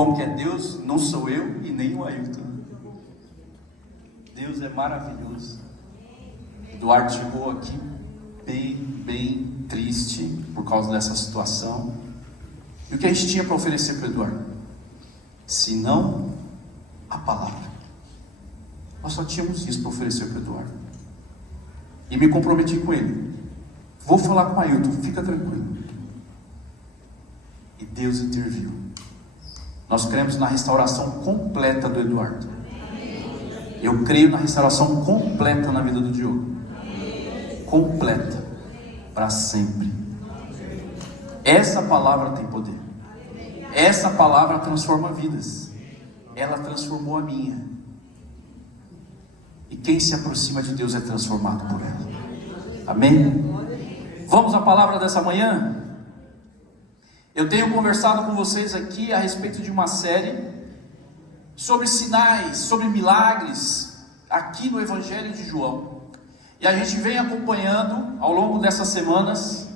bom que é Deus, não sou eu e nem o Ailton. Deus é maravilhoso. Eduardo chegou aqui bem triste por causa dessa situação. E o que a gente tinha para oferecer para o Eduardo? Se não a palavra. Nós só tínhamos isso para oferecer para o Eduardo. E me comprometi com ele. Vou falar com o Ailton, fica tranquilo. E Deus interviu. Nós cremos na restauração completa do Eduardo. Eu creio na restauração completa na vida do Diogo. Completa. Para sempre. Essa palavra tem poder. Essa palavra transforma vidas. Ela transformou a minha. E quem se aproxima de Deus é transformado por ela. Amém? Vamos à palavra dessa manhã? Eu tenho conversado com vocês aqui a respeito de uma série sobre sinais, sobre milagres, aqui no Evangelho de João. E a gente vem acompanhando, ao longo dessas semanas,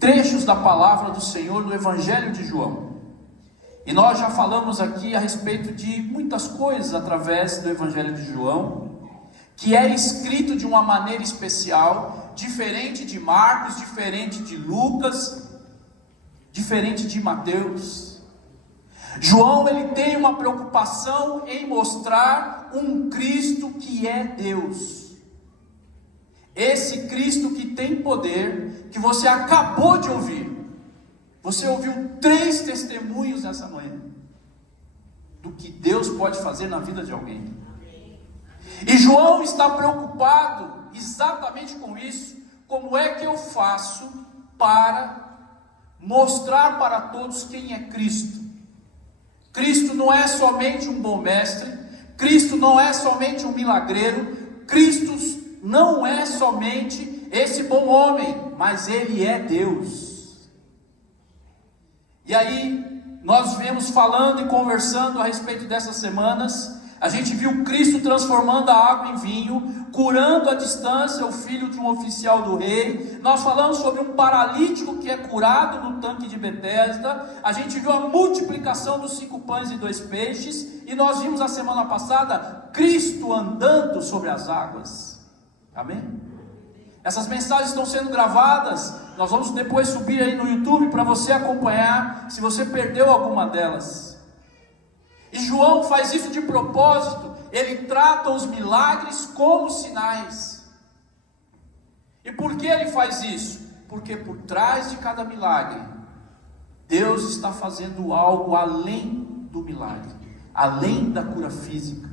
trechos da palavra do Senhor no Evangelho de João. E nós já falamos aqui a respeito de muitas coisas através do Evangelho de João, que é escrito de uma maneira especial, diferente de Marcos, diferente de Lucas, diferente de Mateus. João, ele tem uma preocupação em mostrar um Cristo que é Deus. Esse Cristo que tem poder, que você acabou de ouvir. Você ouviu 3 testemunhos nessa manhã do que Deus pode fazer na vida de alguém. E João está preocupado exatamente com isso. Como é que eu faço para mostrar para todos quem é Cristo? Cristo não é somente um bom mestre, Cristo não é somente um milagreiro, Cristo não é somente esse bom homem, mas Ele é Deus. E aí, nós viemos falando e conversando a respeito dessas semanas. A gente viu Cristo transformando a água em vinho, curando à distância o filho de um oficial do rei. Nós falamos sobre um paralítico que é curado no tanque de Betesda. A gente viu a multiplicação dos 5 pães e 2 peixes. E nós vimos a semana passada Cristo andando sobre as águas. Amém? Essas mensagens estão sendo gravadas. Nós vamos depois subir aí no YouTube para você acompanhar, se você perdeu alguma delas. E João faz isso de propósito. Ele trata os milagres como sinais. E por que ele faz isso? Porque por trás de cada milagre, Deus está fazendo algo além do milagre, além da cura física.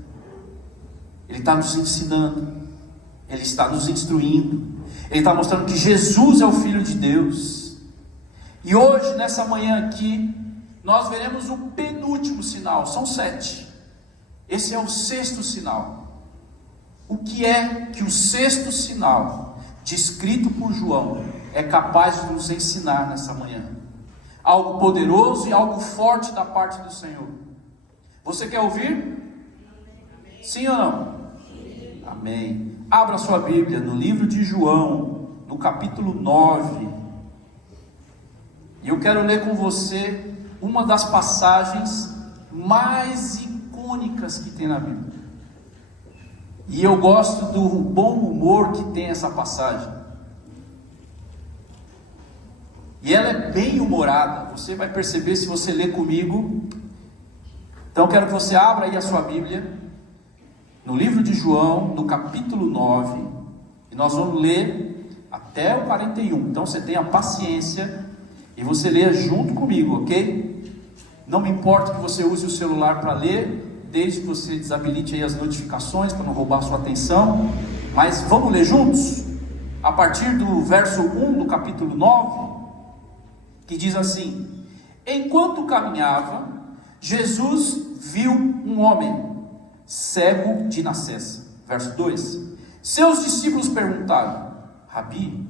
Ele está nos ensinando, Ele está nos instruindo, Ele está mostrando que Jesus é o Filho de Deus. E hoje, nessa manhã aqui, nós veremos o penúltimo sinal. São 7. Esse é o 6º sinal. O que é que o 6º sinal, descrito por João, é capaz de nos ensinar nessa manhã? Algo poderoso e algo forte da parte do Senhor. Você quer ouvir? Sim ou não? Amém. Abra sua Bíblia no livro de João, no capítulo 9. E eu quero ler com você uma das passagens mais icônicas que tem na Bíblia. E eu gosto do bom humor que tem essa passagem. E ela é bem humorada. Você vai perceber se você ler comigo. Então eu quero que você abra aí a sua Bíblia no livro de João, no capítulo 9. E nós vamos ler até o 41. Então você tenha paciência e você leia junto comigo, ok? Não me importa que você use o celular para ler, desde que você desabilite aí as notificações para não roubar a sua atenção. Mas vamos ler juntos? A partir do verso 1 do capítulo 9, que diz assim: Enquanto caminhava, Jesus viu um homem cego de nascença. Verso 2: Seus discípulos perguntaram: Rabi,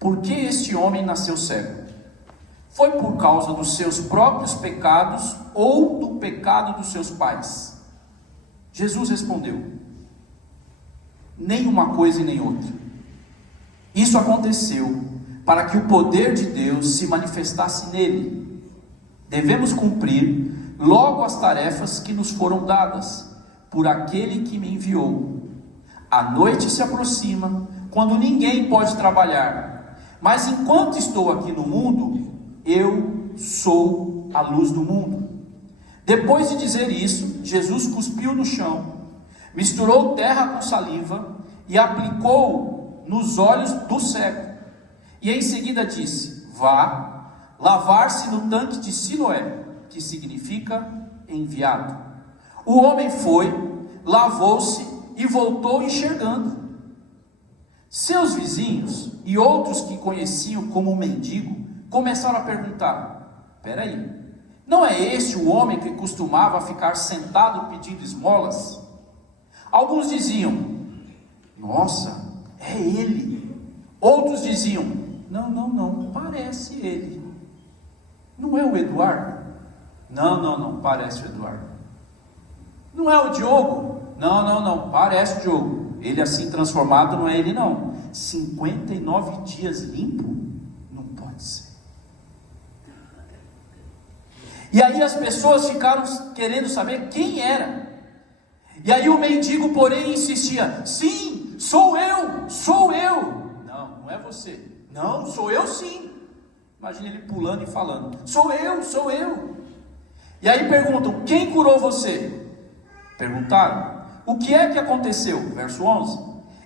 por que este homem nasceu cego? Foi por causa dos seus próprios pecados ou do pecado dos seus pais? Jesus respondeu: Nem uma coisa e nem outra. Isso aconteceu para que o poder de Deus se manifestasse nele. Devemos cumprir logo as tarefas que nos foram dadas por aquele que me enviou. A noite se aproxima, quando ninguém pode trabalhar, mas enquanto estou aqui no mundo, eu sou a luz do mundo. Depois de dizer isso, Jesus cuspiu no chão, misturou terra com saliva e aplicou nos olhos do cego. E em seguida disse: vá lavar-se no tanque de Siloé, que significa enviado. O homem foi, lavou-se e voltou enxergando. Seus vizinhos e outros que conheciam como mendigo começaram a perguntar: espera aí, não é este o homem que costumava ficar sentado pedindo esmolas? Alguns diziam: nossa, é ele. Outros diziam: não, parece ele. Não é o Eduardo? Não, parece o Eduardo. Não é o Diogo? Não, parece o Diogo. Ele assim transformado não é ele não. 59 dias limpo? Não pode ser. E aí as pessoas ficaram querendo saber quem era. E aí o mendigo, porém, insistia: sim, sou eu. Não é você. Não, sou eu sim. Imagina ele pulando e falando: sou eu. E aí perguntam: quem curou você? Perguntaram: o que é que aconteceu? Verso 11.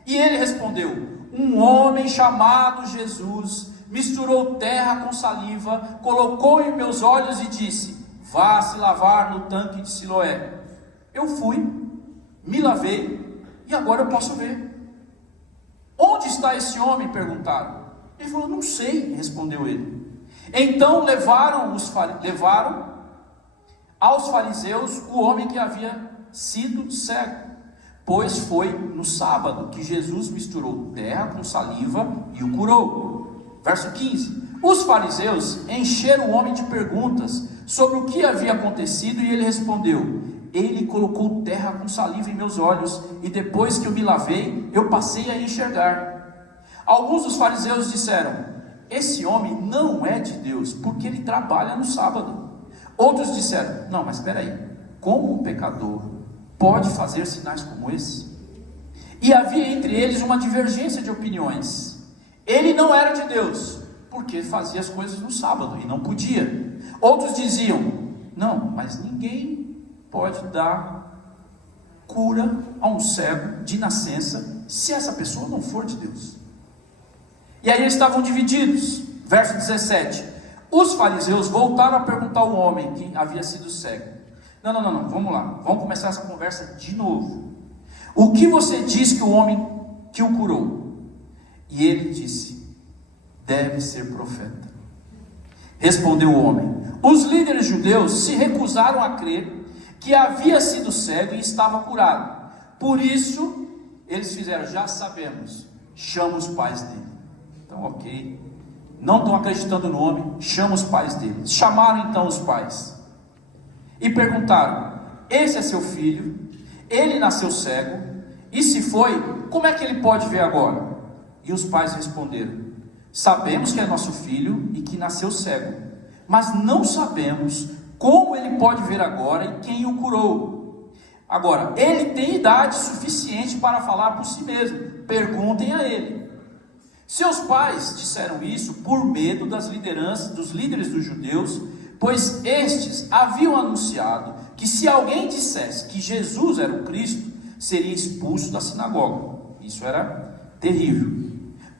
E ele respondeu: um homem chamado Jesus misturou terra com saliva, colocou em meus olhos e disse: vá se lavar no tanque de Siloé. Eu fui, me lavei e agora eu posso ver. Onde está esse homem? Perguntaram. Ele falou: não sei, respondeu ele. Então levaram aos fariseus o homem que havia sido cego, pois foi no sábado que Jesus misturou terra com saliva e o curou. Verso 15. Os fariseus encheram o homem de perguntas sobre o que havia acontecido, e ele respondeu: ele colocou terra com saliva em meus olhos, e depois que eu me lavei, eu passei a enxergar. Alguns dos fariseus disseram: esse homem não é de Deus, porque ele trabalha no sábado. Outros disseram: não, mas espera aí, como um pecador pode fazer sinais como esse? E havia entre eles uma divergência de opiniões. Ele não era de Deus, porque fazia as coisas no sábado e não podia. Outros diziam: não, mas ninguém pode dar cura a um cego de nascença se essa pessoa não for de Deus. E aí eles estavam divididos. Verso 17. Os fariseus voltaram a perguntar ao homem que havia sido cego: não, vamos lá, vamos começar essa conversa de novo. O que você diz que o homem que o curou? E ele disse: deve ser profeta. Respondeu o homem: os líderes judeus se recusaram a crer que havia sido cego e estava curado. Por isso eles fizeram: já sabemos, chama os pais dele. Então, ok, não estão acreditando no homem, chama os pais dele. Chamaram então os pais e perguntaram: esse é seu filho? Ele nasceu cego, e se foi, como é que ele pode ver agora? E os pais responderam: sabemos que é nosso filho e que nasceu cego, mas não sabemos como ele pode ver agora e quem o curou. Agora, ele tem idade suficiente para falar por si mesmo, perguntem a ele. Seus pais disseram isso por medo das lideranças, dos líderes dos judeus, pois estes haviam anunciado que se alguém dissesse que Jesus era o Cristo, seria expulso da sinagoga. Isso era terrível.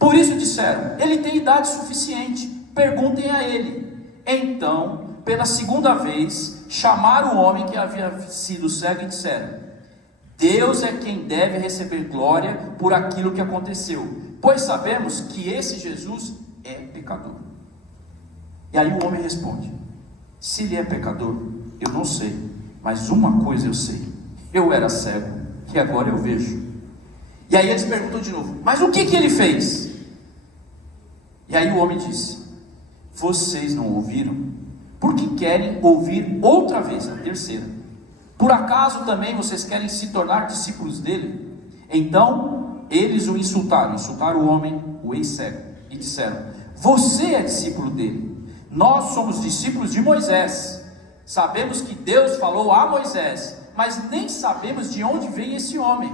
Por isso disseram: ele tem idade suficiente, perguntem a ele. Então, pela segunda vez, chamaram o homem que havia sido cego e disseram: Deus é quem deve receber glória por aquilo que aconteceu, pois sabemos que esse Jesus é pecador. E aí o homem responde: se ele é pecador, eu não sei, mas uma coisa eu sei: eu era cego e agora eu vejo. E aí eles perguntam de novo: mas o que ele fez? E aí o homem disse: vocês não ouviram? Porque querem ouvir outra vez, a terceira. Por acaso também vocês querem se tornar discípulos dele? Então eles o insultaram o homem, o ex-cego, e disseram: você é discípulo dele, nós somos discípulos de Moisés. Sabemos que Deus falou a Moisés, mas nem sabemos de onde vem esse homem.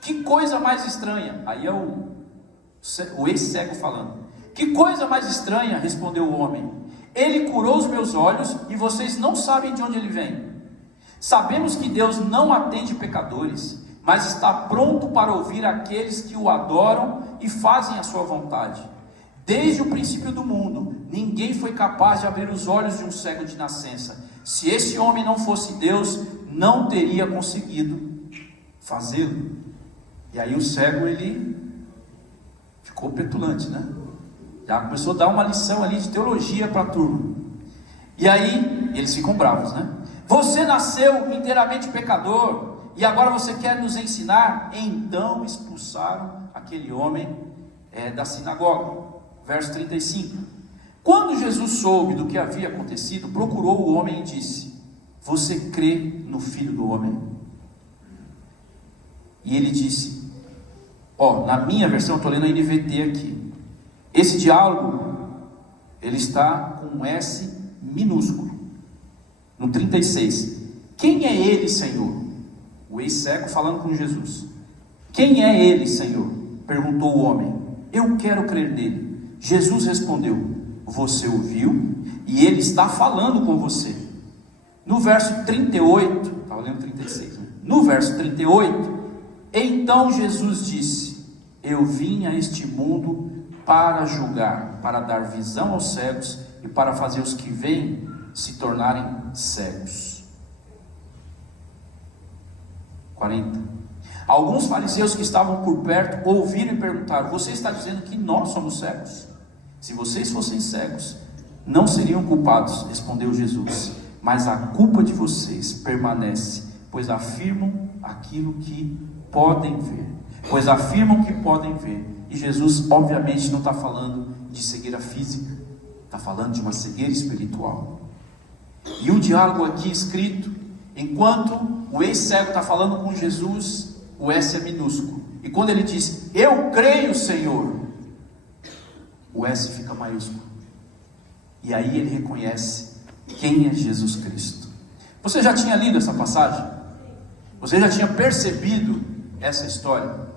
Que coisa mais estranha. Aí é o ex-cego falando. Que coisa mais estranha, respondeu o homem. Ele curou os meus olhos e vocês não sabem de onde ele vem. Sabemos que Deus não atende pecadores, mas está pronto para ouvir aqueles que o adoram e fazem a sua vontade. Desde o princípio do mundo, ninguém foi capaz de abrir os olhos de um cego de nascença. Se esse homem não fosse Deus, não teria conseguido fazê-lo. E aí o cego, ele ficou petulante, né? Já começou a dar uma lição ali de teologia para a turma. E aí, eles ficam bravos, né? Você nasceu inteiramente pecador, e agora você quer nos ensinar? Então expulsaram aquele homem da sinagoga. Verso 35. Quando Jesus soube do que havia acontecido, procurou o homem e disse: você crê no Filho do Homem? E ele disse, na minha versão, eu estou lendo a NVT aqui. Esse diálogo, ele está com um S minúsculo. No 36. Quem é ele, Senhor? O ex-cego falando com Jesus. Quem é ele, Senhor? Perguntou o homem. Eu quero crer nele. Jesus respondeu: você ouviu e ele está falando com você. No verso 38, estava lendo 36, né? No verso 38, então Jesus disse: eu vim a este mundo para julgar, para dar visão aos cegos e para fazer os que veem se tornarem cegos. 40. Alguns fariseus que estavam por perto ouviram e perguntaram: você está dizendo que nós somos cegos? Se vocês fossem cegos, não seriam culpados, respondeu Jesus. Mas a culpa de vocês permanece, pois afirmam aquilo que podem ver. E Jesus, obviamente, não está falando de cegueira física, está falando de uma cegueira espiritual. E o diálogo aqui escrito, enquanto o ex-cego está falando com Jesus, o S é minúsculo. E quando ele diz: eu creio, Senhor, o S fica maiúsculo. E aí ele reconhece quem é Jesus Cristo. Você já tinha lido essa passagem? Você já tinha percebido essa história?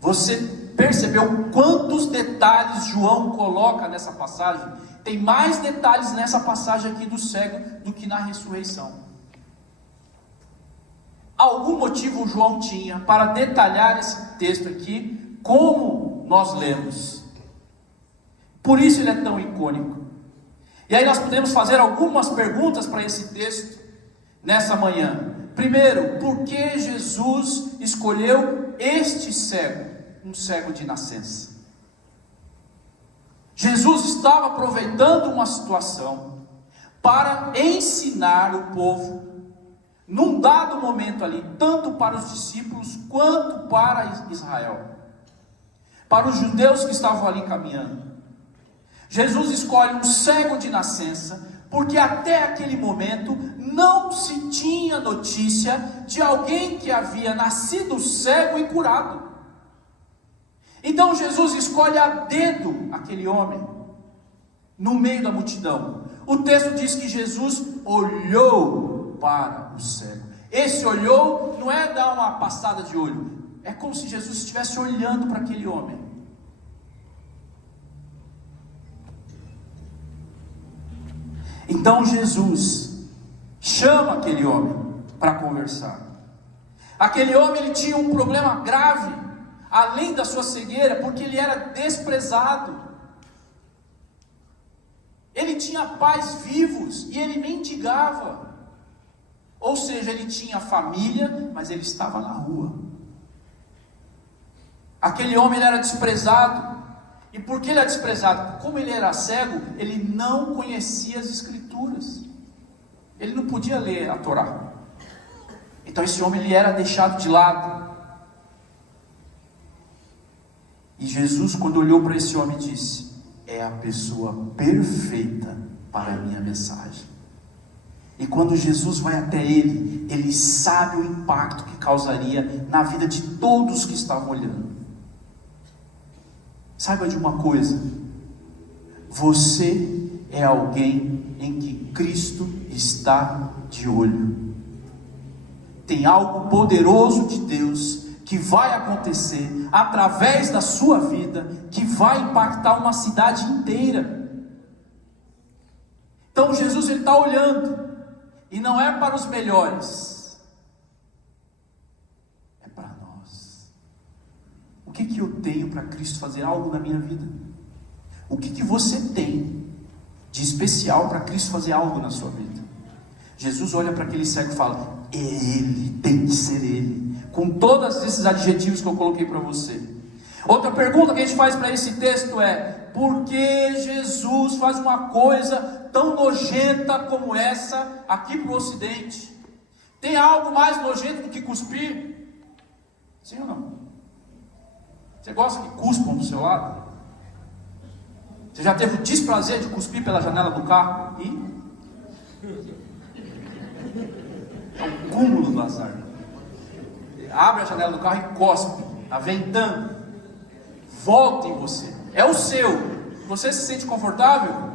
Você percebeu quantos detalhes João coloca nessa passagem? Tem mais detalhes nessa passagem aqui do cego do que na ressurreição. Algum motivo João tinha para detalhar esse texto aqui, como nós lemos. Por isso ele é tão icônico. E aí nós podemos fazer algumas perguntas para esse texto nessa manhã. Primeiro, por que Jesus escolheu este cego, um cego de nascença? Jesus estava aproveitando uma situação para ensinar o povo, num dado momento ali, tanto para os discípulos quanto para Israel, para os judeus que estavam ali caminhando. Jesus escolhe um cego de nascença, porque até aquele momento não se tinha notícia de alguém que havia nascido cego e curado. Então Jesus escolhe a dedo aquele homem, no meio da multidão. O texto diz que Jesus olhou para o cego. Esse olhou não é dar uma passada de olho, é como se Jesus estivesse olhando para aquele homem. Então Jesus chama aquele homem para conversar. Aquele homem, ele tinha um problema grave, além da sua cegueira, porque ele era desprezado. Ele tinha pais vivos e ele mendigava. Ou seja, ele tinha família, mas ele estava na rua. Aquele homem, ele era desprezado. E por que ele era desprezado? Como ele era cego, ele não conhecia as Escrituras. Ele não podia ler a Torá. Então esse homem, ele era deixado de lado. E Jesus, quando olhou para esse homem, disse: é a pessoa perfeita para a minha mensagem. E quando Jesus vai até ele, ele sabe o impacto que causaria na vida de todos que estavam olhando. Saiba de uma coisa: você é alguém em que Cristo está de olho. Tem algo poderoso de Deus que vai acontecer através da sua vida, que vai impactar uma cidade inteira. Então Jesus está olhando, e não é para os melhores, é para nós. O que eu tenho para Cristo fazer algo na minha vida? O que você tem de especial para Cristo fazer algo na sua vida? Jesus olha para aquele cego e fala: é Ele, tem que ser Ele, com todos esses adjetivos que eu coloquei para você. Outra pergunta que a gente faz para esse texto é: por que Jesus faz uma coisa tão nojenta como essa aqui para o Ocidente? Tem algo mais nojento do que cuspir? Sim ou não? Você gosta que cuspam do seu lado? Você já teve o desprazer de cuspir pela janela do carro? É um cúmulo do azar. Abre a janela do carro e cospe, está ventando, volta em você. É o seu. Você se sente confortável?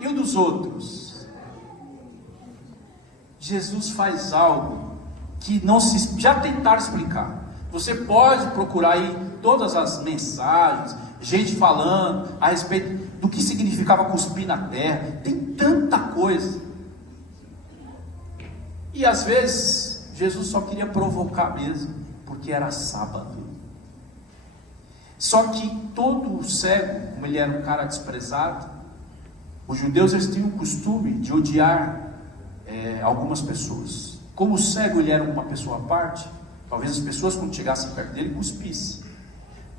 E o dos outros? Jesus faz algo que não se... Já tentaram explicar. Você pode procurar aí todas as mensagens, gente falando a respeito do que significava cuspir na terra. Tem tanta coisa. E às vezes Jesus só queria provocar mesmo, porque era sábado. Só que todo cego, como ele era um cara desprezado, os judeus eles tinham o costume de odiar algumas pessoas. Como o cego ele era uma pessoa à parte, talvez as pessoas quando chegassem perto dele cuspissem.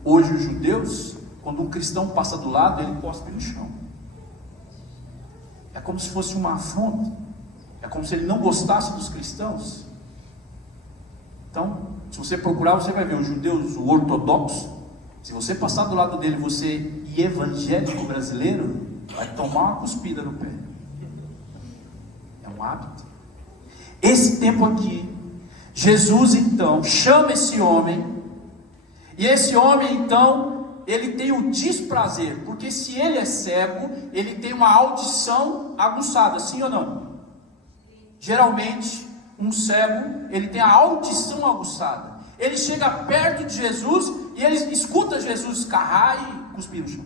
Hoje os judeus, quando um cristão passa do lado, ele cospe no chão. É como se fosse uma afronta. É como se ele não gostasse dos cristãos. Então, se você procurar, você vai ver os judeus, o ortodoxo. Se você passar do lado dele, você e evangélico brasileiro, vai tomar uma cuspida no pé. É um hábito. Esse tempo aqui, Jesus então chama esse homem, e esse homem então, ele tem o desprazer, porque se ele é cego, ele tem uma audição aguçada, sim ou não? Geralmente, um cego, ele tem a audição aguçada. Ele chega perto de Jesus e ele escuta Jesus escarrar e cuspir no chão.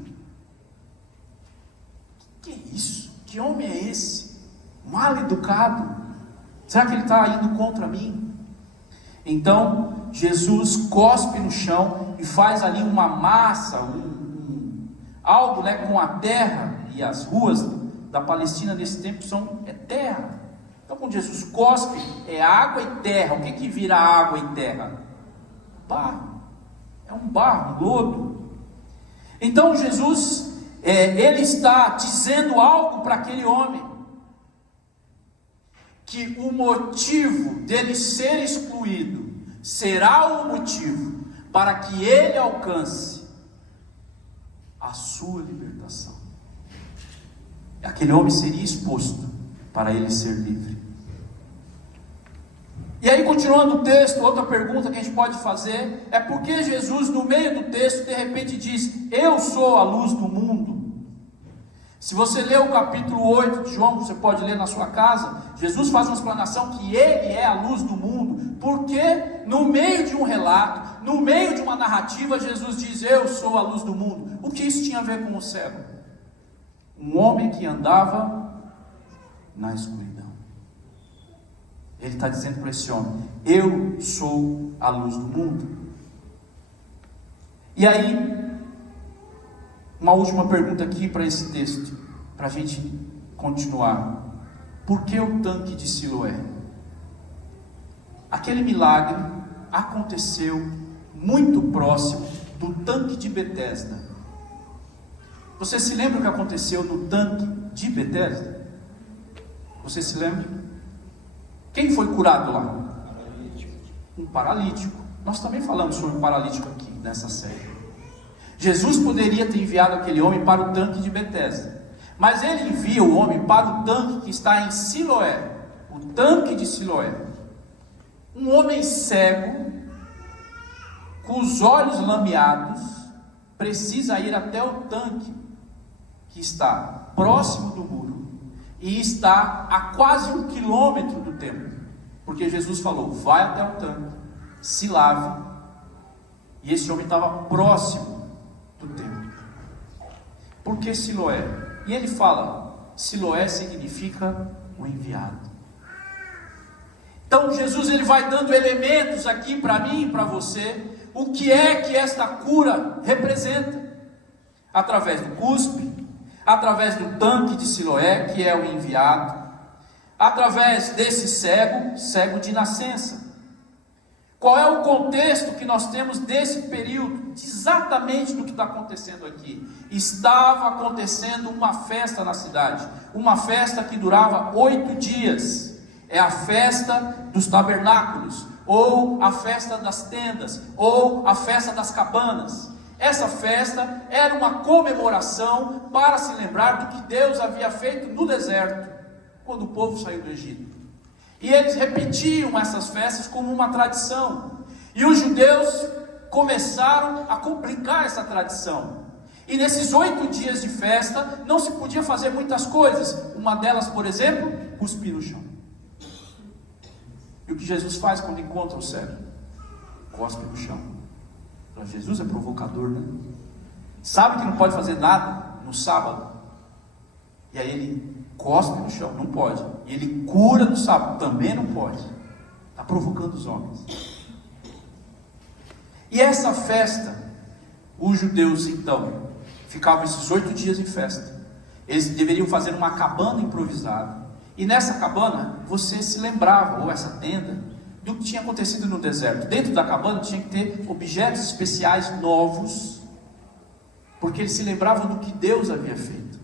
Que é isso? Que homem é esse? Mal educado? Será que ele está indo contra mim? Então, Jesus cospe no chão e faz ali uma massa, algo com a terra, e as ruas da Palestina nesse tempo é terra. Então quando Jesus cospe, é água e terra. O que vira água e terra? Barro. É um barro, um lodo. Então Jesus, ele está dizendo algo para aquele homem, que o motivo dele ser excluído será o motivo para que ele alcance a sua libertação. Aquele homem seria exposto para ele ser livre. E aí, continuando o texto, outra pergunta que a gente pode fazer é: por que Jesus, no meio do texto, de repente diz: eu sou a luz do mundo? Se você ler o capítulo 8 de João, você pode ler na sua casa, Jesus faz uma explanação que ele é a luz do mundo, porque no meio de um relato, no meio de uma narrativa, Jesus diz: eu sou a luz do mundo. O que isso tinha a ver com o cego? Um homem que andava na escuridão. Ele está dizendo para esse homem: eu sou a luz do mundo. E aí, uma última pergunta aqui para esse texto, para a gente continuar. Por que o tanque de Siloé? Aquele milagre aconteceu muito próximo do tanque de Betesda. Você se lembra o que aconteceu no tanque de Betesda? Você se lembra? Quem foi curado lá? Um paralítico. Nós também falamos sobre o paralítico aqui nessa série. Jesus poderia ter enviado aquele homem para o tanque de Betesda, mas ele envia o homem para o tanque que está em Siloé, o tanque de Siloé. Um homem cego, com os olhos lameados, precisa ir até o tanque que está próximo do muro e está a quase 1 quilômetro do templo, porque Jesus falou: vai até o tanque, se lave, e esse homem estava próximo do templo. Por que Siloé? E ele fala: Siloé significa o enviado. Então Jesus ele vai dando elementos aqui para mim e para você, o que é que esta cura representa, através do cuspe, através do tanque de Siloé, que é o enviado, através desse cego de nascença. Qual é o contexto que nós temos desse período, exatamente do que está acontecendo aqui? Estava acontecendo uma festa na cidade, uma festa que durava 8 dias, é a festa dos tabernáculos, ou a festa das tendas, ou a festa das cabanas. Essa festa era uma comemoração para se lembrar do que Deus havia feito no deserto, quando o povo saiu do Egito. E eles repetiam essas festas como uma tradição. E os judeus começaram a complicar essa tradição. E nesses 8 dias de festa, não se podia fazer muitas coisas. Uma delas, por exemplo, cuspir no chão. E o que Jesus faz quando encontra o cego? Cospe no chão. Para Jesus é provocador, né? Sabe que não pode fazer nada no sábado. E aí ele cospe no chão, não pode. E ele cura no sábado, também não pode. Está provocando os homens. E essa festa, os judeus então ficavam esses 8 dias em festa. Eles deveriam fazer uma cabana improvisada. E nessa cabana você se lembrava, ou essa tenda, do que tinha acontecido no deserto. Dentro da cabana tinha que ter objetos especiais novos, porque eles se lembravam do que Deus havia feito.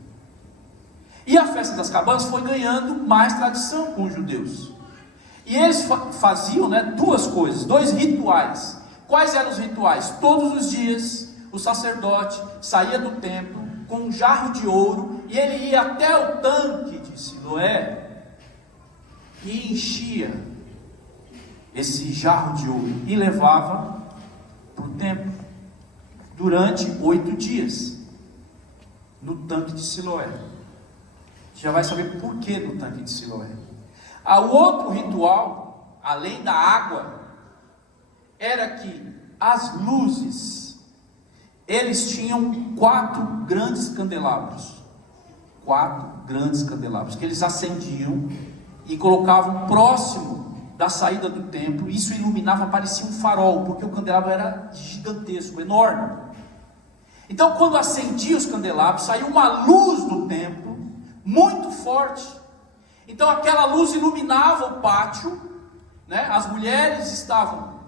E a festa das cabanas foi ganhando mais tradição com os judeus. E eles faziam, 2 coisas, 2 rituais. Quais eram os rituais? Todos os dias o sacerdote saía do templo com um jarro de ouro, e ele ia até o tanque de Siloé e enchia esse jarro de ouro e levava para o templo durante 8 dias no tanque de Siloé. Já vai saber por que no tanque de Siloé. O outro ritual, além da água, era que as luzes, eles tinham 4 grandes candelabros. 4 grandes candelabros que eles acendiam e colocavam próximo da saída do templo. Isso iluminava, parecia um farol, porque o candelabro era gigantesco, enorme. Então quando acendia os candelabros, saía uma luz do templo muito forte. Então aquela luz iluminava o pátio, As mulheres estavam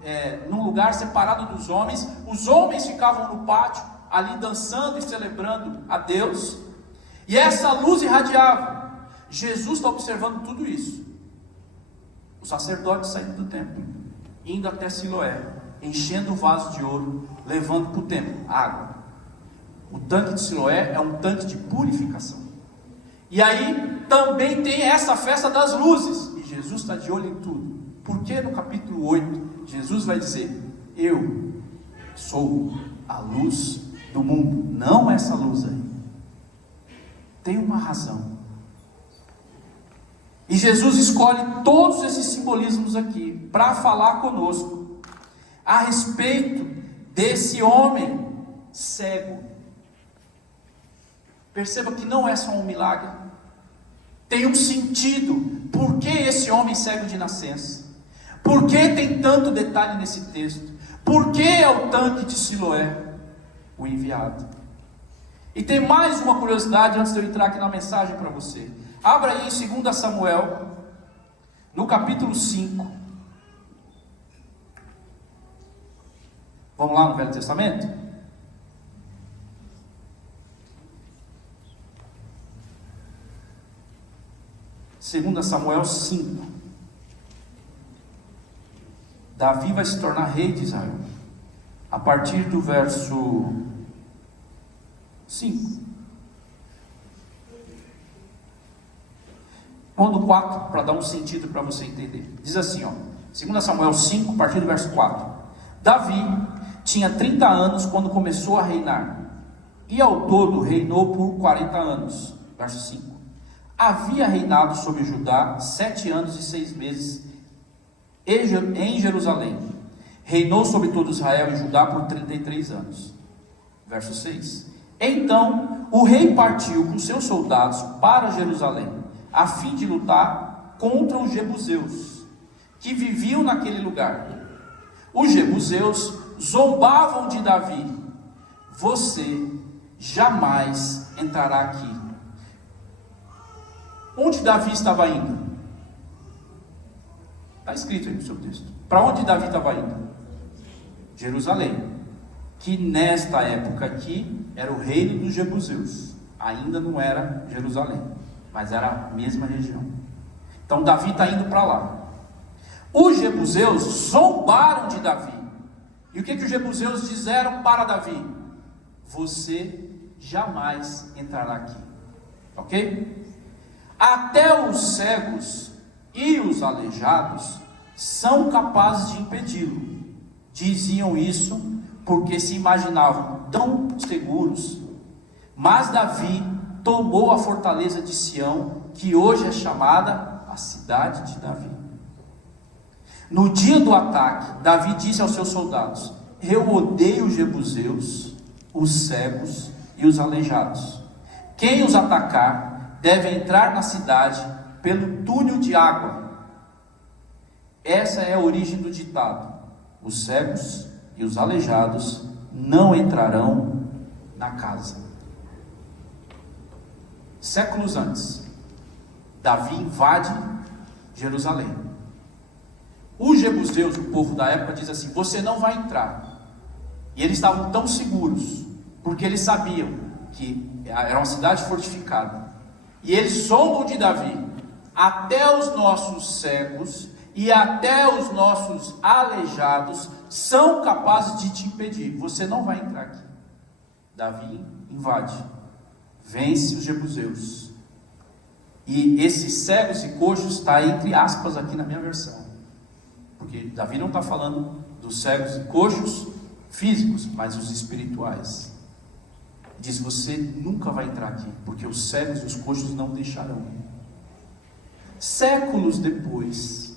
num lugar separado dos homens. Os homens ficavam no pátio ali dançando e celebrando a Deus, e essa luz irradiava. Jesus está observando tudo isso. O sacerdote saindo do templo, indo até Siloé, enchendo o vaso de ouro, levando para o templo água. O tanque de Siloé é um tanque de purificação. E aí também tem essa festa das luzes, e Jesus está de olho em tudo. Porque no capítulo 8 Jesus vai dizer: eu sou a luz do mundo, não essa luz aí. Tem uma razão. E Jesus escolhe todos esses simbolismos aqui para falar conosco a respeito desse homem cego. Perceba que não é só um milagre. Tem um sentido. Por que esse homem cego de nascença? Por que tem tanto detalhe nesse texto? Por que é o tanque de Siloé o enviado? E tem mais uma curiosidade antes de eu entrar aqui na mensagem para você. Abra aí em 2 Samuel, no capítulo 5. Vamos lá no Velho Testamento? Segunda Samuel 5. Davi vai se tornar rei de Israel. A partir do verso 5. Vamos no 4, para dar um sentido para você entender. Diz assim, 2 Samuel 5, a partir do verso 4. Davi tinha 30 anos quando começou a reinar. E ao todo reinou por 40 anos. Verso 5. Havia reinado sobre Judá 7 anos e 6 meses em Jerusalém. Reinou sobre todo Israel e Judá por 33 anos. Verso 6. Então o rei partiu com seus soldados para Jerusalém, a fim de lutar contra os jebuseus, que viviam naquele lugar. Os jebuseus zombavam de Davi: você jamais entrará aqui. Onde Davi estava indo? Está escrito aí no seu texto. Para onde Davi estava indo? Jerusalém, que nesta época aqui era o reino dos jebuseus. Ainda não era Jerusalém, mas era a mesma região. Então Davi está indo para lá. Os jebuseus zombaram de Davi. E o que os jebuseus disseram para Davi? Você jamais entrará aqui. Ok? Até os cegos e os aleijados são capazes de impedi-lo. Diziam isso porque se imaginavam tão seguros. Mas Davi tomou a fortaleza de Sião, que hoje é chamada a cidade de Davi. No dia do ataque, Davi disse aos seus soldados: eu odeio os jebuseus, os cegos e os aleijados. Quem os atacar deve entrar na cidade pelo túnel de água. Essa é a origem do ditado: os cegos e os aleijados não entrarão na casa. Séculos antes, Davi invade Jerusalém. Os jebuseus, o povo da época, diz assim: você não vai entrar. E eles estavam tão seguros, porque eles sabiam que era uma cidade fortificada. E eles zombam de Davi: até os nossos cegos e até os nossos aleijados são capazes de te impedir. Você não vai entrar aqui. Davi invade, vence os jebuseus. E esses cegos e coxos está entre aspas aqui na minha versão, porque Davi não está falando dos cegos e coxos físicos, mas os espirituais. Diz: você nunca vai entrar aqui, porque os cegos e os coxos não deixarão. Séculos depois,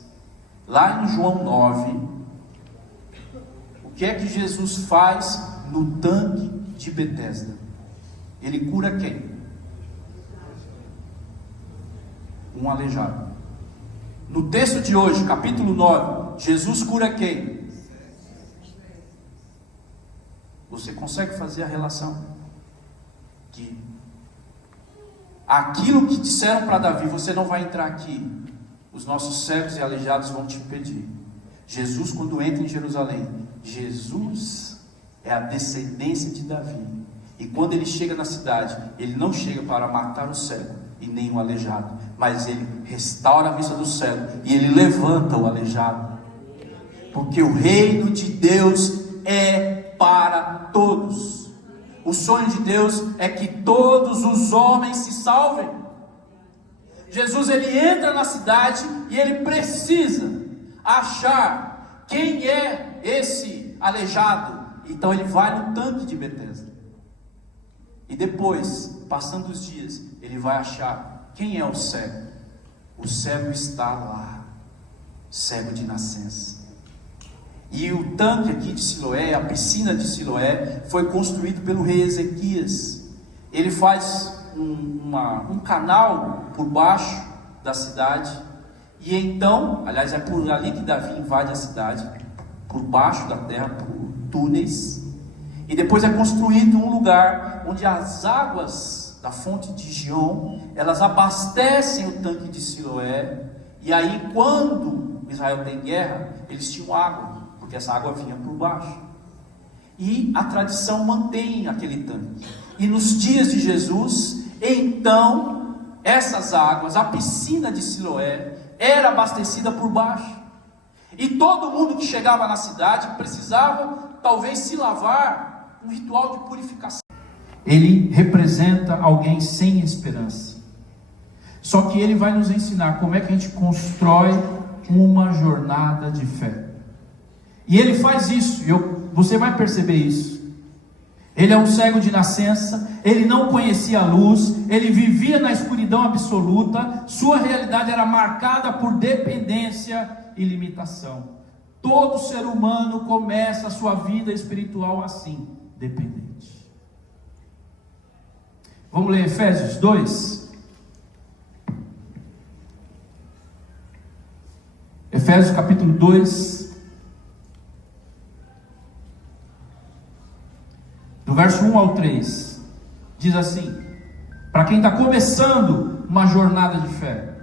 lá em João 9, o que é que Jesus faz no tanque de Betesda? Ele cura quem? Um aleijado. No texto de hoje, capítulo 9, Jesus cura quem? Você consegue fazer a relação? Que aquilo que disseram para Davi: você não vai entrar aqui, os nossos cegos e aleijados vão te impedir. Jesus, quando entra em Jerusalém, Jesus é a descendência de Davi. E quando ele chega na cidade, ele não chega para matar o cego e nem o aleijado, mas ele restaura a vista do cego e ele levanta o aleijado. Porque o reino de Deus é para todos. O sonho de Deus é que todos os homens se salvem. Jesus, ele entra na cidade e ele precisa achar quem é esse aleijado. Então ele vai no tanque de Betesda. E depois, passando os dias, ele vai achar quem é o cego. O cego está lá, cego de nascença. E o tanque aqui de Siloé, a piscina de Siloé, foi construído pelo rei Ezequias. Ele faz um canal por baixo da cidade. E então, aliás, é por ali que Davi invade a cidade, por baixo da terra, por túneis. E depois é construído um lugar onde as águas da fonte de Gion, elas abastecem o tanque de Siloé. E aí, quando Israel tem guerra, eles tinham água, porque essa água vinha por baixo. E a tradição mantém aquele tanque. E nos dias de Jesus, então, essas águas, a piscina de Siloé, era abastecida por baixo. E todo mundo que chegava na cidade precisava, talvez, se lavar, um ritual de purificação. Ele representa alguém sem esperança. Só que ele vai nos ensinar como é que a gente constrói uma jornada de fé. E ele faz isso, você vai perceber isso. Ele é um cego de nascença, ele não conhecia a luz, ele vivia na escuridão absoluta, sua realidade era marcada por dependência e limitação. Todo ser humano começa a sua vida espiritual assim, dependente. Vamos ler Efésios 2? Efésios capítulo 2, do verso 1 ao 3, diz assim, para quem está começando uma jornada de fé: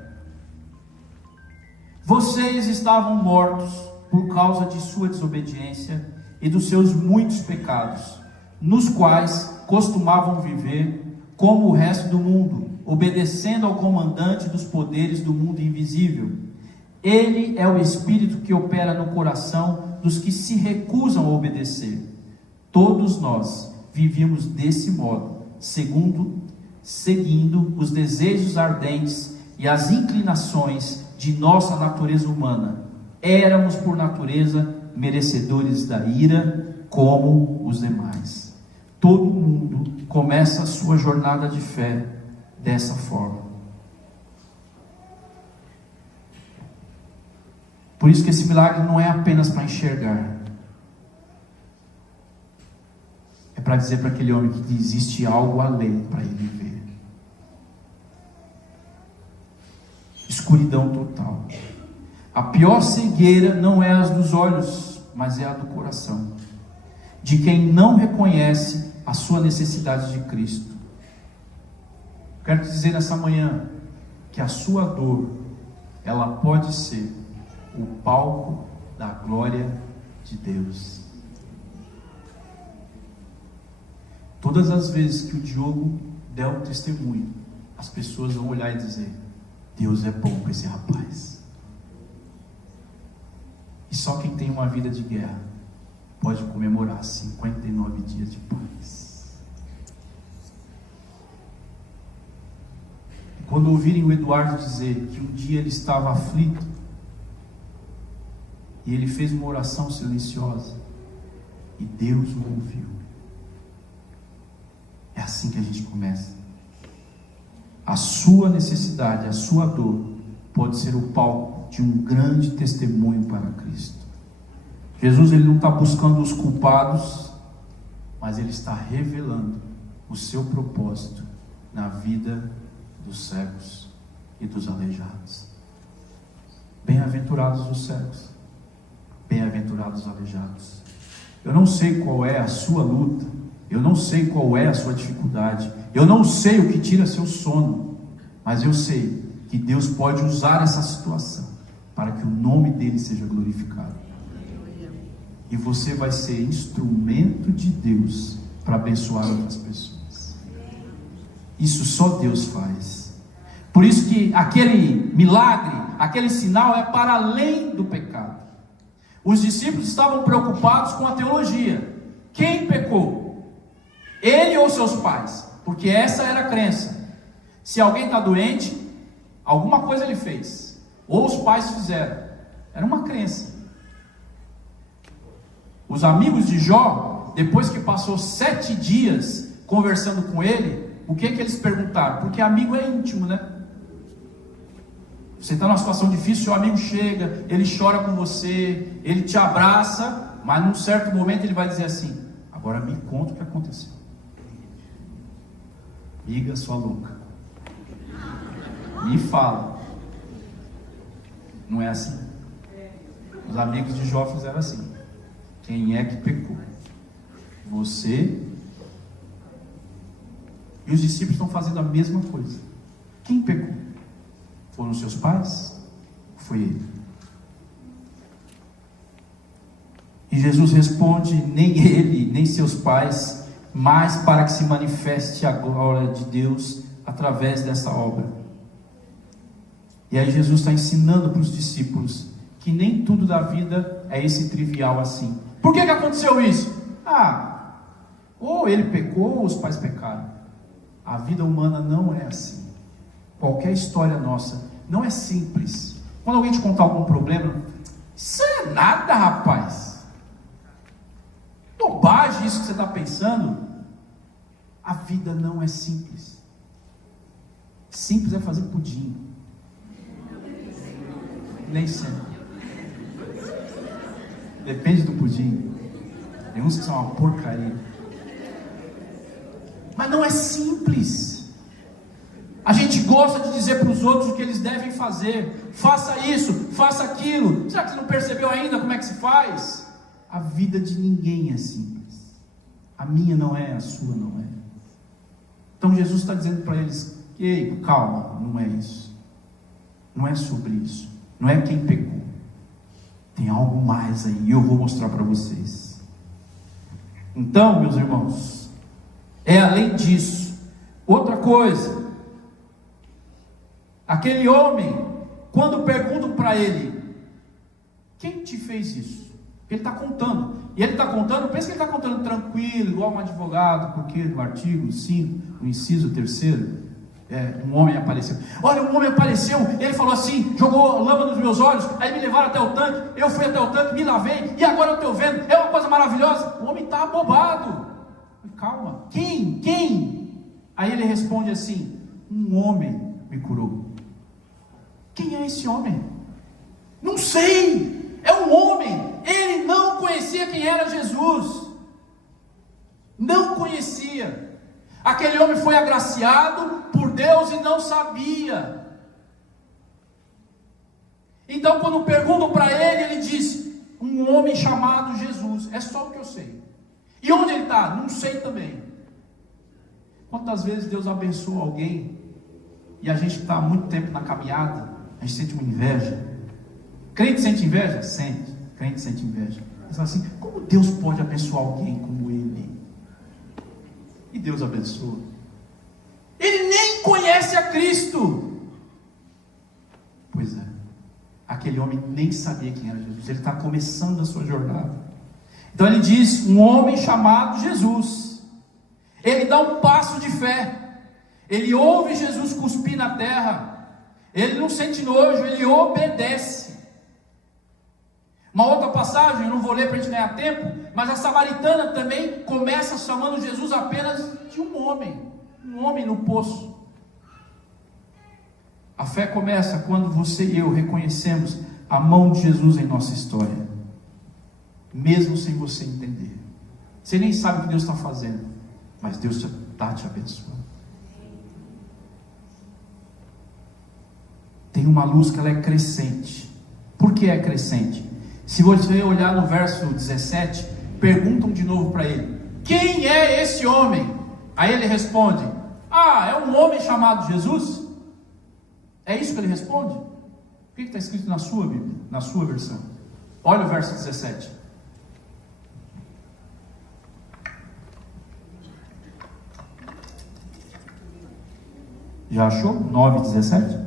vocês estavam mortos por causa de sua desobediência e dos seus muitos pecados, nos quais costumavam viver como o resto do mundo, obedecendo ao comandante dos poderes do mundo invisível. Ele é o Espírito que opera no coração dos que se recusam a obedecer. Todos nós vivíamos desse modo, seguindo os desejos ardentes e as inclinações de nossa natureza humana. Éramos por natureza merecedores da ira, como os demais. Todo mundo começa a sua jornada de fé dessa forma. Por isso que esse milagre não é apenas para enxergar, é para dizer para aquele homem que existe algo além para ele ver. Escuridão total. A pior cegueira não é a dos olhos, mas é a do coração, de quem não reconhece a sua necessidade de Cristo. Quero te dizer nessa manhã que a sua dor, ela pode ser o palco da glória de Deus. Todas as vezes que o Diogo der um testemunho, as pessoas vão olhar e dizer: Deus é bom com esse rapaz. E só quem tem uma vida de guerra pode comemorar 59 dias de paz. E quando ouvirem o Eduardo dizer que um dia ele estava aflito e ele fez uma oração silenciosa e Deus o ouviu, é assim que a gente começa. A sua necessidade, a sua dor pode ser o palco de um grande testemunho para Cristo. Jesus, ele não está buscando os culpados, mas ele está revelando o seu propósito na vida dos cegos e dos aleijados. Bem-aventurados os cegos, bem-aventurados os aleijados. Eu não sei qual é a sua luta, eu não sei qual é a sua dificuldade, eu não sei o que tira seu sono, mas eu sei que Deus pode usar essa situação para que o nome dele seja glorificado. E você vai ser instrumento de Deus para abençoar outras pessoas. Isso só Deus faz. Por isso que aquele milagre, aquele sinal é para além do pecado. Os discípulos estavam preocupados com a teologia. Quem pecou? Ele ou seus pais? Porque essa era a crença. Se alguém está doente, alguma coisa ele fez, ou os pais fizeram. Era uma crença. Os amigos de Jó, depois que passou 7 dias conversando com ele, o que eles perguntaram? Porque amigo é íntimo, né? Você está numa situação difícil, seu amigo chega, ele chora com você, ele te abraça, mas num certo momento ele vai dizer assim: agora me conta o que aconteceu. Amiga, sua louca, me fala. Não é assim? Os amigos de Jó fizeram assim. Quem é que pecou? Você? E os discípulos estão fazendo a mesma coisa. Quem pecou? Foram seus pais? Foi ele? E Jesus responde: nem ele, nem seus pais, mas para que se manifeste a glória de Deus através dessa obra. E aí Jesus está ensinando para os discípulos que nem tudo da vida é esse trivial assim. Por que aconteceu isso? Ou ele pecou ou os pais pecaram. A vida humana não é assim. Qualquer história nossa não é simples. Quando alguém te contar algum problema, isso é nada, rapaz. Bobagem isso que você está pensando. A vida não é simples. Simples é fazer pudim. Nem sempre. Depende do pudim. Tem uns que são uma porcaria. Mas não é simples. A gente gosta de dizer para os outros o que eles devem fazer. Faça isso, faça aquilo. Será que você não percebeu ainda como é que se faz? A vida de ninguém é simples. A minha não é, a sua não é. Então Jesus está dizendo para eles: ei, calma, não é isso. Não é sobre isso. Não é quem pecou. Tem algo mais aí, e eu vou mostrar para vocês. Então, meus irmãos, é além disso. Outra coisa, aquele homem, quando perguntam para ele: quem te fez isso? Ele está contando. E ele está contando, pensa que ele está contando tranquilo, igual um advogado, porque no artigo 5, no inciso 3, um homem apareceu. Olha, um homem apareceu, ele falou assim, jogou lama nos meus olhos, aí me levaram até o tanque, eu fui até o tanque, me lavei, e agora eu estou vendo, é uma coisa maravilhosa. O homem está abobado. Calma, quem? Aí ele responde assim: um homem me curou. Quem é esse homem? Não sei, é um homem. Ele não conhecia quem era Jesus. Não conhecia. Aquele homem foi agraciado por Deus e não sabia. Então, quando perguntam para ele, ele diz: um homem chamado Jesus. É só o que eu sei. E onde ele está? Não sei também. Quantas vezes Deus abençoa alguém e a gente está há muito tempo na caminhada, a gente sente uma inveja. Crente sente inveja? Sente. Crente sente inveja. Mas assim, como Deus pode abençoar alguém como ele? E Deus abençoa. Ele nem conhece a Cristo. Pois é. Aquele homem nem sabia quem era Jesus. Ele está começando a sua jornada. Então ele diz: um homem chamado Jesus. Ele dá um passo de fé. Ele ouve Jesus cuspir na terra. Ele não sente nojo, ele obedece. Uma outra passagem, eu não vou ler para a gente ganhar tempo, mas a samaritana também começa chamando Jesus apenas de um homem no poço. A fé começa quando você e eu reconhecemos a mão de Jesus em nossa história, mesmo sem você entender. Você nem sabe o que Deus está fazendo, mas Deus está te abençoando. Tem uma luz que ela é crescente. Por que é crescente? Se você olhar no verso 17, perguntam de novo para ele: quem é esse homem? Aí ele responde: é um homem chamado Jesus. É isso que ele responde? O que está escrito na sua Bíblia, na sua versão? Olha o verso 17. Já achou? 9:17.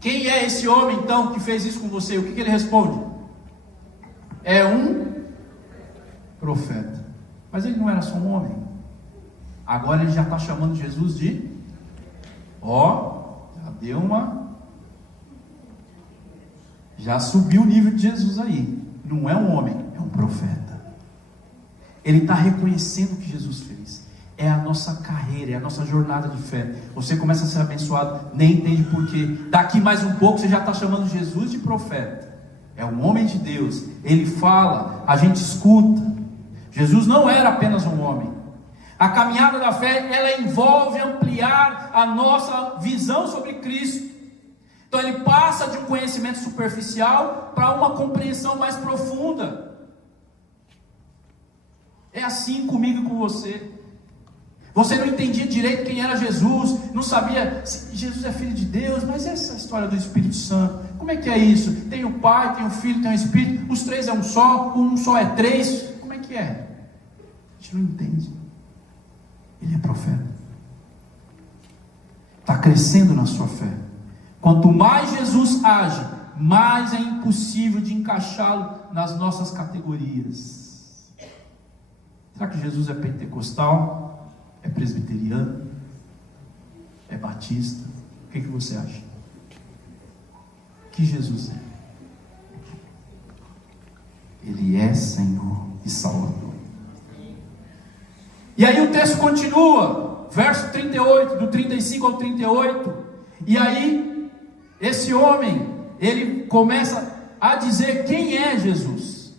Quem é esse homem então que fez isso com você? O que ele responde? É um profeta. Mas ele não era só um homem. Agora ele já está chamando Jesus de já subiu o nível de Jesus aí. Não é um homem, é um profeta. Ele está reconhecendo o que Jesus fez. É a nossa carreira, é a nossa jornada de fé. Você começa a ser abençoado, nem entende porquê. Daqui mais um pouco você já está chamando Jesus de profeta. É um homem de Deus. Ele fala, a gente escuta. Jesus não era apenas um homem. A caminhada da fé, ela envolve ampliar a nossa visão sobre Cristo. Então ele passa de um conhecimento superficial para uma compreensão mais profunda. É assim comigo e com você. Você não entendia direito quem era Jesus, não sabia se Jesus é filho de Deus, mas essa história do Espírito Santo, como é que é isso? Tem o Pai, tem o Filho, tem o Espírito, os três é um só é três, como é que é? A gente não entende. Ele é profeta. Está crescendo na sua fé. Quanto mais Jesus age, mais é impossível de encaixá-lo nas nossas categorias. Será que Jesus é pentecostal? É presbiteriano? É batista? O que você acha? Que Jesus é? Ele é Senhor e Salvador. E aí o texto continua, verso 38, do 35 ao 38, e aí esse homem, ele começa a dizer quem é Jesus,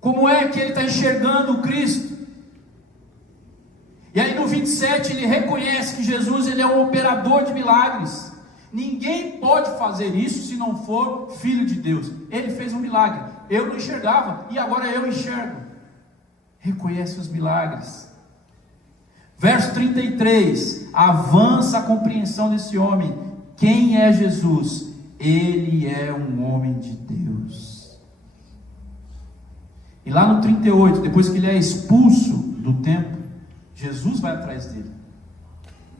como é que ele está enxergando o Cristo. E aí no 27 ele reconhece que Jesus, ele é um operador de milagres. Ninguém pode fazer isso se não for filho de Deus. Ele fez um milagre, eu não enxergava e agora eu enxergo. Reconhece os milagres. Verso 33, avança a compreensão desse homem. Quem é Jesus? Ele é um homem de Deus. E lá no 38, depois que ele é expulso do templo, Jesus vai atrás dele.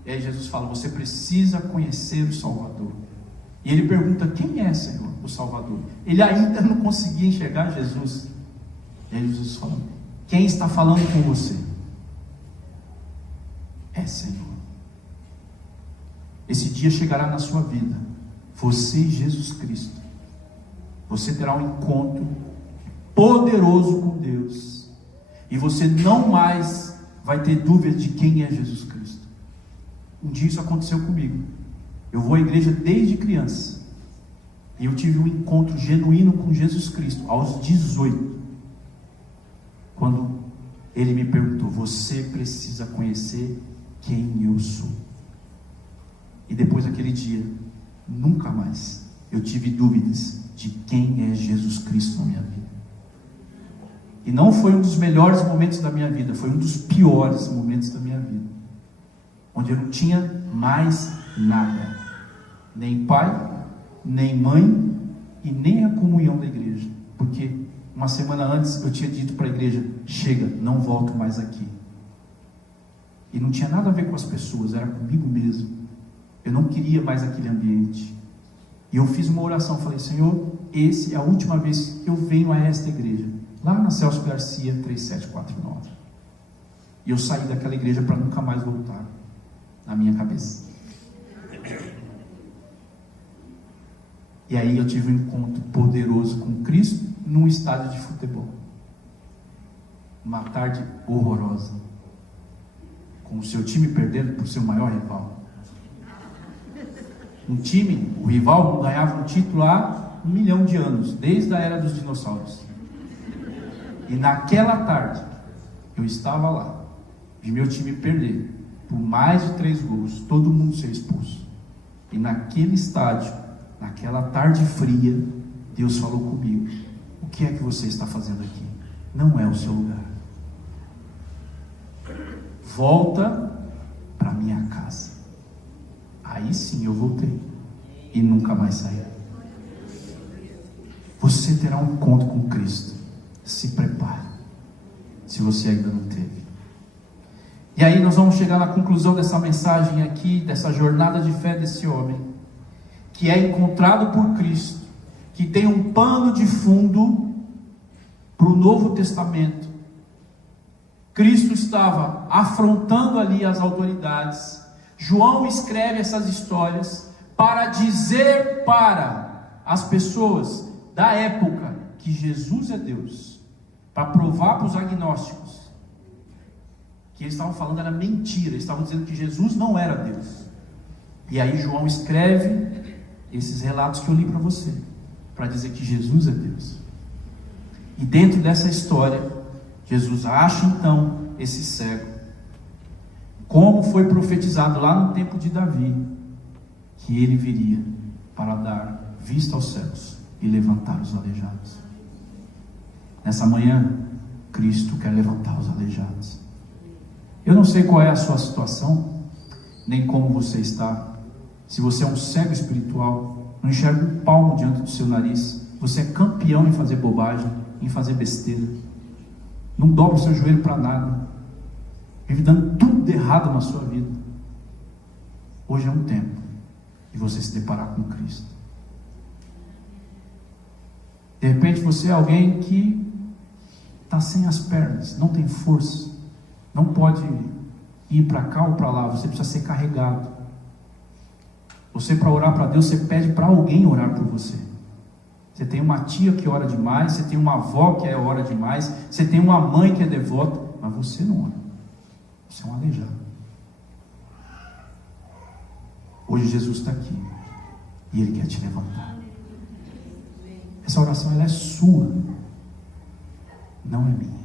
E aí Jesus fala, você precisa conhecer o Salvador. E ele pergunta, quem é, Senhor, o Salvador? Ele ainda não conseguia enxergar Jesus. E aí Jesus fala, quem está falando com você? É Senhor. Esse dia chegará na sua vida, você e Jesus Cristo. Você terá um encontro poderoso com Deus. E você não mais vai ter dúvida de quem é Jesus Cristo. Um dia isso aconteceu comigo. Eu vou à igreja desde criança. E eu tive um encontro genuíno com Jesus Cristo aos 18. Quando ele me perguntou, você precisa conhecer quem eu sou. E depois daquele dia, nunca mais eu tive dúvidas de quem é Jesus Cristo na minha vida. E não foi um dos melhores momentos da minha vida, foi um dos piores momentos da minha vida, onde eu não tinha mais nada, nem pai, nem mãe e nem a comunhão da igreja, porque uma semana antes eu tinha dito para a igreja, chega, não volto mais aqui. E não tinha nada a ver com as pessoas, era comigo mesmo. Eu não queria mais aquele ambiente. E eu fiz uma oração, falei, Senhor, essa é a última vez que eu venho a esta igreja, lá na Celso Garcia 3749. E eu saí daquela igreja para nunca mais voltar, na minha cabeça. E aí eu tive um encontro poderoso com Cristo num estádio de futebol. Uma tarde horrorosa, com o seu time perdendo para o seu maior rival. Um time, o rival não ganhava um título há 1 milhão de anos, desde a era dos dinossauros. E naquela tarde, eu estava lá, vi meu time perder, por mais de 3 gols, todo mundo ser expulso. E naquele estádio, naquela tarde fria, Deus falou comigo, o que é que você está fazendo aqui? Não é o seu lugar. Volta para minha casa. Aí sim eu voltei e nunca mais saí. Você terá um encontro com Cristo. Se prepare, se você ainda não teve. E aí nós vamos chegar na conclusão dessa mensagem aqui, dessa jornada de fé desse homem, que é encontrado por Cristo, que tem um pano de fundo para o Novo Testamento. Cristo estava afrontando ali as autoridades. João escreve essas histórias para dizer para as pessoas da época que Jesus é Deus, para provar para os agnósticos que eles estavam falando era mentira, eles estavam dizendo que Jesus não era Deus. E aí João escreve esses relatos que eu li para você, para dizer que Jesus é Deus. E dentro dessa história, Jesus acha então esse cego, como foi profetizado lá no tempo de Davi, que ele viria para dar vista aos cegos e levantar os aleijados. Nessa manhã, Cristo quer levantar os aleijados. Eu não sei qual é a sua situação, nem como você está. Se você é um cego espiritual, não enxerga um palmo diante do seu nariz, você é campeão em fazer bobagem, em fazer besteira, não dobra o seu joelho para nada, vive dando tudo errado na sua vida. Hoje é um tempo de você se deparar com Cristo. De repente você é alguém que está sem as pernas, não tem força, não pode ir para cá ou para lá, você precisa ser carregado. Você, para orar para Deus, você pede para alguém orar por você. Você tem uma tia que ora demais, você tem uma avó que ora demais, você tem uma mãe que é devota, mas Mas você não ora. Você é um aleijado. Hoje Jesus está aqui e Ele quer te levantar. Essa oração ela é sua, não é minha.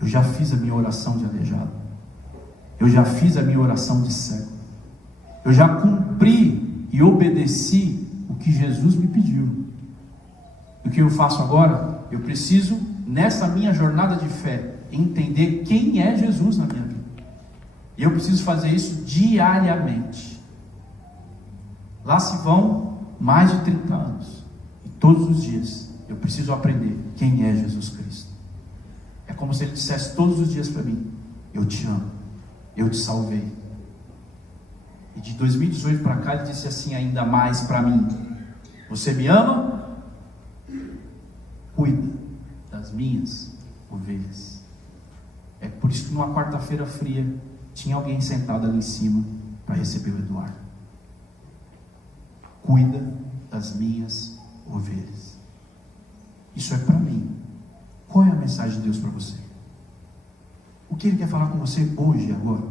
Eu já fiz a minha oração de aleijado. Eu já fiz a minha oração de cego. Eu já cumpri e obedeci o que Jesus me pediu. O que eu faço agora? Eu preciso, nessa minha jornada de fé, entender quem é Jesus na minha vida. E eu preciso fazer isso diariamente. Lá se vão mais de 30 anos. E todos os dias eu preciso aprender quem é Jesus Cristo. É como se Ele dissesse todos os dias para mim: eu te amo, eu te salvei. E de 2018 para cá Ele disse assim ainda mais para mim: você me ama? Cuida das minhas ovelhas. É por isso que numa quarta-feira fria tinha alguém sentado ali em cima para receber o Eduardo. Cuida das minhas ovelhas. Isso é para mim. Qual é a mensagem de Deus para você? O que Ele quer falar com você hoje e agora?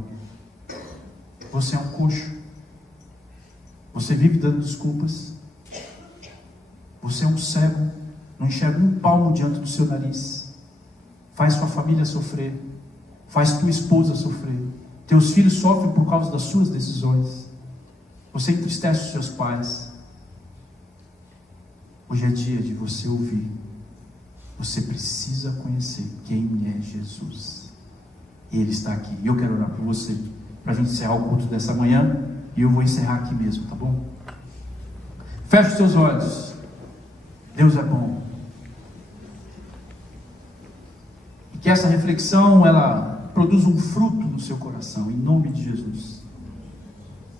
Você é um coxo. Você vive dando desculpas. Você é um cego. Não enxerga um palmo diante do seu nariz. Faz sua família sofrer. Faz tua esposa sofrer. Teus filhos sofrem por causa das suas decisões. Você entristece os seus pais. Hoje é dia de você ouvir. Você precisa conhecer quem é Jesus. E Ele está aqui. E eu quero orar por você, para a gente encerrar o culto dessa manhã. E eu vou encerrar aqui mesmo, tá bom? Feche os seus olhos. Deus é bom. E que essa reflexão, ela produza um fruto no seu coração, em nome de Jesus.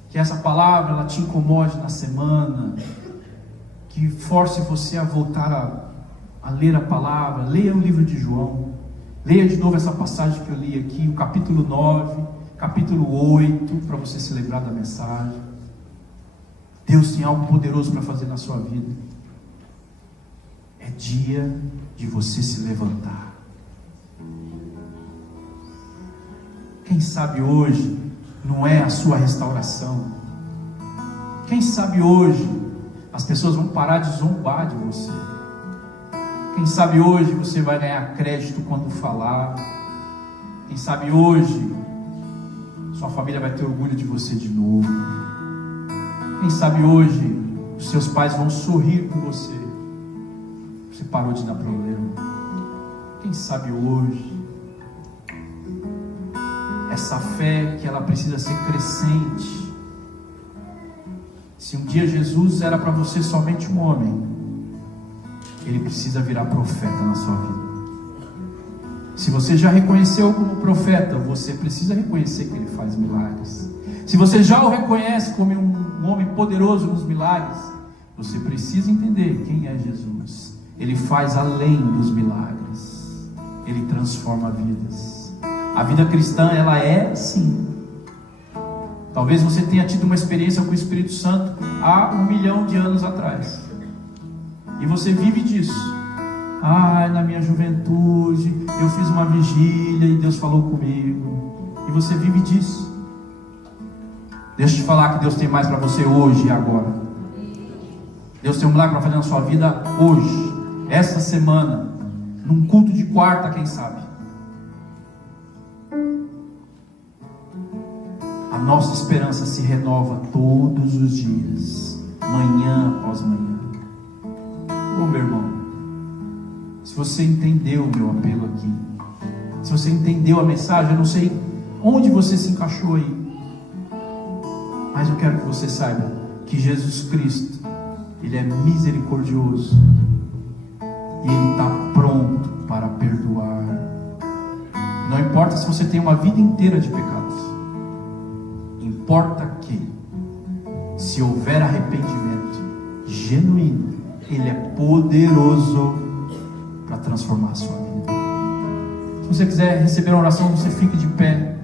Que essa palavra, ela te incomode na semana. Que force você a voltar a ler a palavra. Leia o livro de João. Leia de novo essa passagem que eu li aqui, o capítulo 9, capítulo 8, para você se lembrar da mensagem. Deus tem algo poderoso para fazer na sua vida. É dia de você se levantar. Quem sabe hoje não é a sua restauração. Quem sabe hoje as pessoas vão parar de zombar de você. Quem sabe hoje você vai ganhar crédito quando falar. Quem sabe hoje sua família vai ter orgulho de você de novo. Quem sabe hoje os seus pais vão sorrir com você. Você parou de dar problema. Quem sabe hoje essa fé que ela precisa ser crescente. Se um dia Jesus era para você somente um homem, Ele precisa virar profeta na sua vida. Se você já reconheceu como profeta, você precisa reconhecer que Ele faz milagres. Se você já o reconhece como um homem poderoso nos milagres, você precisa entender quem é Jesus. Ele faz além dos milagres. Ele transforma vidas. A vida cristã, ela é assim. Talvez você tenha tido uma experiência com o Espírito Santo há 1 milhão de anos atrás. E você vive disso. Na minha juventude, eu fiz uma vigília e Deus falou comigo. E você vive disso. Deixa eu te falar que Deus tem mais para você hoje e agora. Deus tem um milagre para fazer na sua vida hoje, esta semana, num culto de quarta, quem sabe. A nossa esperança se renova todos os dias, manhã após manhã. Meu irmão, se você entendeu o meu apelo aqui, se você entendeu a mensagem, eu não sei onde você se encaixou aí, mas eu quero que você saiba que Jesus Cristo, Ele é misericordioso e Ele está pronto para perdoar. Não importa se você tem uma vida inteira de pecados, importa que, se houver arrependimento genuíno, Ele é poderoso para transformar a sua vida. Se você quiser receber uma oração, você fique de pé.